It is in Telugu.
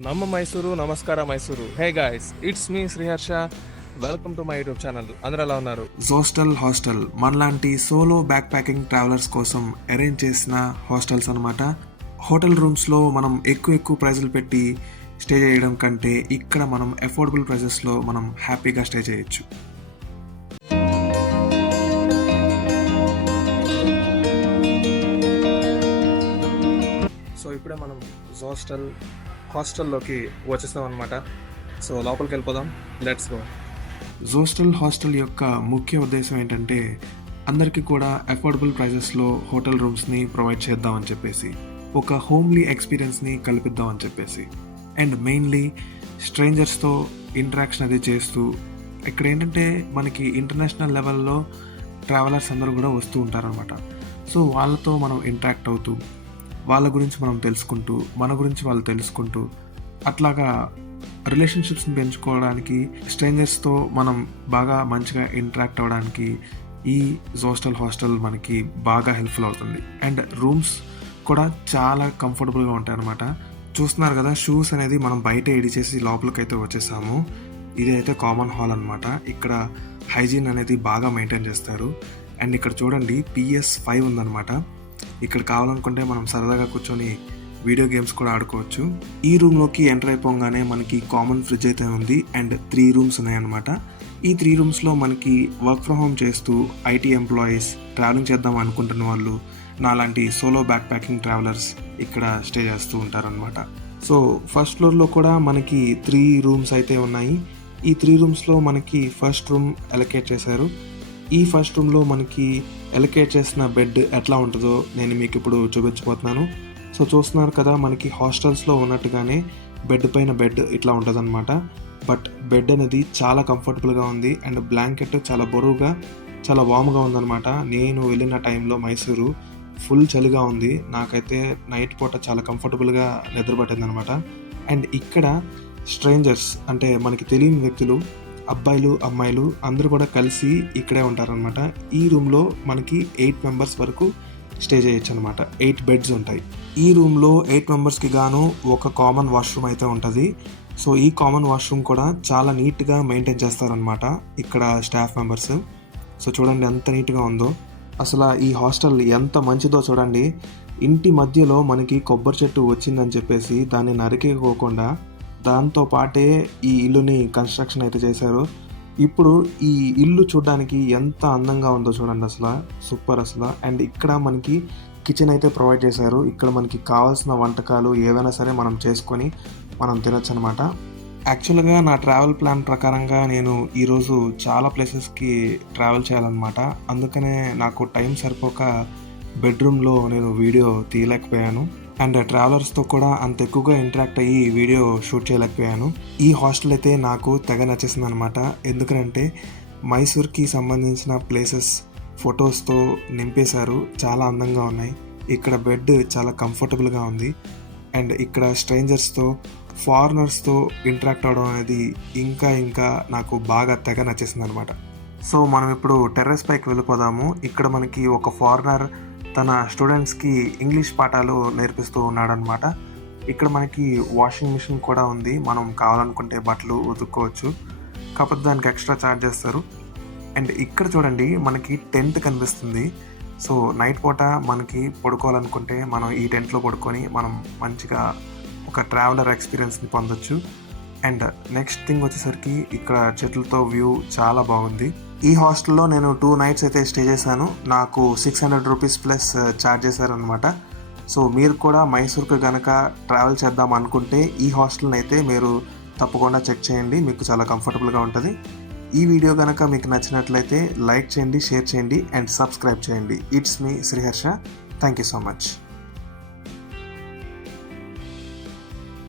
Namma Mysuru, Namaskara Mysuru. Hey guys, it's me Sriharsha. Welcome to my YouTube channel. అందరూ ఎలా ఉన్నారు? జోస్టల్ హాస్టల్ మనలాంటి సోలో బ్యాక్ ప్యాకింగ్ ట్రావెలర్స్ కోసం అరేంజ్ చేసిన హాస్టల్స్ అనమాట. హోటల్ రూమ్స్లో మనం ఎక్కువ ప్రైజులు పెట్టి స్టే చేయడం కంటే ఇక్కడ మనం అఫోర్డబుల్ ప్రైజెస్లో మనం హ్యాపీగా స్టే చేయొచ్చు. సో ఇప్పుడే మనం హాస్టల్లోకి వచ్చేస్తాం అనమాట. సో లోపలికి వెళ్ళిపోదాం. Let's go. జోస్టల్ హాస్టల్ యొక్క ముఖ్య ఉద్దేశం ఏంటంటే అందరికీ కూడా అఫోర్డబుల్ ప్రైజెస్లో హోటల్ రూమ్స్ని ప్రొవైడ్ చేద్దామని చెప్పేసి, ఒక హోమ్లీ ఎక్స్పీరియన్స్ని కల్పిద్దామని చెప్పేసి, అండ్ మెయిన్లీ స్ట్రేంజర్స్తో ఇంటరాక్షన్ అది చేస్తూ, ఇక్కడ ఏంటంటే మనకి ఇంటర్నేషనల్ లెవెల్లో ట్రావెలర్స్ అందరూ కూడా వస్తూ ఉంటారనమాట. సో వాళ్ళతో మనం ఇంటరాక్ట్ అవుతూ, వాళ్ళ గురించి మనం తెలుసుకుంటూ, మన గురించి వాళ్ళు తెలుసుకుంటూ, అట్లాగా రిలేషన్షిప్స్ని పెంచుకోవడానికి, స్ట్రేంజర్స్తో మనం బాగా మంచిగా ఇంటరాక్ట్ అవ్వడానికి ఈ జోస్టల్ హాస్టల్ మనకి బాగా హెల్ప్ఫుల్ అవుతుంది. అండ్ రూమ్స్ కూడా చాలా కంఫర్టబుల్గా ఉంటాయి అన్నమాట. చూస్తున్నారు కదా, షూస్ అనేది మనం బయట ఇడిచేసి లోపలికైతే వచ్చేసాము. ఇది అయితే కామన్ హాల్ అనమాట. ఇక్కడ హైజీన్ అనేది బాగా మెయింటైన్ చేస్తారు. అండ్ ఇక్కడ చూడండి, PS5 ఉందన్నమాట. ఇక్కడ కావాలనుకుంటే మనం సరదాగా కూర్చొని వీడియో గేమ్స్ కూడా ఆడుకోవచ్చు. ఈ రూమ్లోకి ఎంటర్ అయిపోగానే మనకి కామన్ ఫ్రిడ్జ్ అయితే ఉంది. అండ్ 3 రూమ్స్ ఉన్నాయన్నమాట. ఈ 3 రూమ్స్లో మనకి వర్క్ ఫ్రమ్ హోమ్ చేస్తూ IT ఎంప్లాయీస్, ట్రావెలింగ్ చేద్దాం అనుకుంటున్న వాళ్ళు, నాలాంటి సోలో బ్యాక్ ప్యాకింగ్ ట్రావెలర్స్ ఇక్కడ స్టే చేస్తూ ఉంటారనమాట. సో ఫస్ట్ ఫ్లోర్లో కూడా మనకి 3 రూమ్స్ అయితే ఉన్నాయి. ఈ 3 రూమ్స్లో మనకి ఫస్ట్ రూమ్ అలొకేట్ చేశారు. ఈ ఫస్ట్ రూమ్లో మనకి అలొకేట్ చేసిన బెడ్ ఎట్లా ఉంటుందో నేను మీకు ఇప్పుడు చూపించబోతున్నాను. సో చూస్తున్నారు కదా, మనకి హాస్టల్స్లో ఉన్నట్టుగానే బెడ్ పైన బెడ్ ఇట్లా ఉంటుందన్నమాట. బట్ బెడ్ అనేది చాలా కంఫర్టబుల్గా ఉంది. అండ్ బ్లాంకెట్ చాలా బరువుగా, చాలా వామ్గా ఉందన్నమాట. నేను వెళ్ళిన టైంలో మైసూరు ఫుల్ చలిగా ఉంది. నాకైతే నైట్ పూట చాలా కంఫర్టబుల్గా నిద్రపట్టింది అనమాట. అండ్ ఇక్కడ స్ట్రేంజర్స్ అంటే మనకి తెలియని వ్యక్తులు, అబ్బాయిలు అమ్మాయిలు అందరూ కూడా కలిసి ఇక్కడే ఉంటారనమాట. ఈ రూమ్లో మనకి 8 మెంబర్స్ వరకు స్టే చేయొచ్చు అనమాట. 8 బెడ్స్ ఉంటాయి. ఈ రూమ్లో 8 మెంబర్స్కి గాను ఒక కామన్ వాష్రూమ్ అయితే ఉంటుంది. సో ఈ కామన్ వాష్రూమ్ కూడా చాలా నీట్గా మెయింటైన్ చేస్తారనమాట ఇక్కడ స్టాఫ్ మెంబర్స్. సో చూడండి ఎంత నీట్గా ఉందో. అసలు ఈ హాస్టల్ ఎంత మంచిదో చూడండి. ఇంటి మధ్యలో మనకి కొబ్బరి చెట్టు వచ్చిందని చెప్పేసి దాన్ని నరికేకోకుండా దాంతో పాటే ఈ ఇల్లుని కన్స్ట్రక్షన్ అయితే చేశారు. ఇప్పుడు ఈ ఇల్లు చూడడానికి ఎంత అందంగా ఉందో చూడండి, అసలు సూపర్ అసలు. అండ్ ఇక్కడ మనకి కిచెన్ అయితే ప్రొవైడ్ చేశారు. ఇక్కడ మనకి కావాల్సిన వంటకాలు ఏవైనా సరే మనం చేసుకొని మనం తినొచ్చు అనమాట. యాక్చువల్గా నా ట్రావెల్ ప్లాన్ ప్రకారంగా నేను ఈరోజు చాలా ప్లేసెస్కి ట్రావెల్ చేయాలన్నమాట. అందుకనే నాకు టైం సరిపోక బెడ్రూమ్లో నేను వీడియో తీయలేకపోయాను. అండ్ ట్రావెలర్స్తో కూడా అంత ఎక్కువగా ఇంటరాక్ట్ అయ్యి వీడియో షూట్ చేయలేకపోయాను. ఈ హాస్టల్ అయితే నాకు తెగ నచ్చేసింది అనమాట. ఎందుకంటే మైసూర్కి సంబంధించిన ప్లేసెస్ ఫొటోస్తో నింపేశారు. చాలా అందంగా ఉన్నాయి. ఇక్కడ బెడ్ చాలా కంఫర్టబుల్గా ఉంది. అండ్ ఇక్కడ స్ట్రేంజర్స్తో, ఫారినర్స్తో ఇంటరాక్ట్ అవ్వడం అనేది ఇంకా నాకు బాగా తెగ నచ్చేసింది అనమాట. సో మనం ఇప్పుడు టెర్రస్ పైకి వెళ్ళిపోదాము. ఇక్కడ మనకి ఒక ఫారినర్ తన స్టూడెంట్స్కి ఇంగ్లీష్ పాఠాలు నేర్పిస్తూ ఉన్నాడనమాట. ఇక్కడ మనకి వాషింగ్ మిషన్ కూడా ఉంది. మనం కావాలనుకుంటే బట్టలు ఉతుక్కోవచ్చు. కాకపోతే దానికి ఎక్స్ట్రా ఛార్జ్ చేస్తారు. అండ్ ఇక్కడ చూడండి, మనకి టెంట్ కనిపిస్తుంది. సో నైట్ పూట మనకి పడుకోవాలనుకుంటే మనం ఈ టెంట్లో పడుకొని మనం మంచిగా ఒక ట్రావెలర్ ఎక్స్పీరియన్స్ని పొందొచ్చు. అండ్ నెక్స్ట్ థింగ్ వచ్చేసరికి ఇక్కడ చెట్లతో వ్యూ చాలా బాగుంది. ఈ హాస్టల్లో నేను 2 నైట్స్ అయితే స్టే చేశాను. నాకు 600 రూపీస్ ప్లస్ ఛార్జ్ చేశారనమాట. సో మీరు కూడా మైసూర్కి కనుక ట్రావెల్ చేద్దాం అనుకుంటే ఈ హాస్టల్ని అయితే మీరు తప్పకుండా చెక్ చేయండి. మీకు చాలా కంఫర్టబుల్గా ఉంటుంది. ఈ వీడియో కనుక మీకు నచ్చినట్లయితే లైక్ చేయండి, షేర్ చేయండి అండ్ సబ్స్క్రైబ్ చేయండి. It's me Sriharsha. Thank you so much.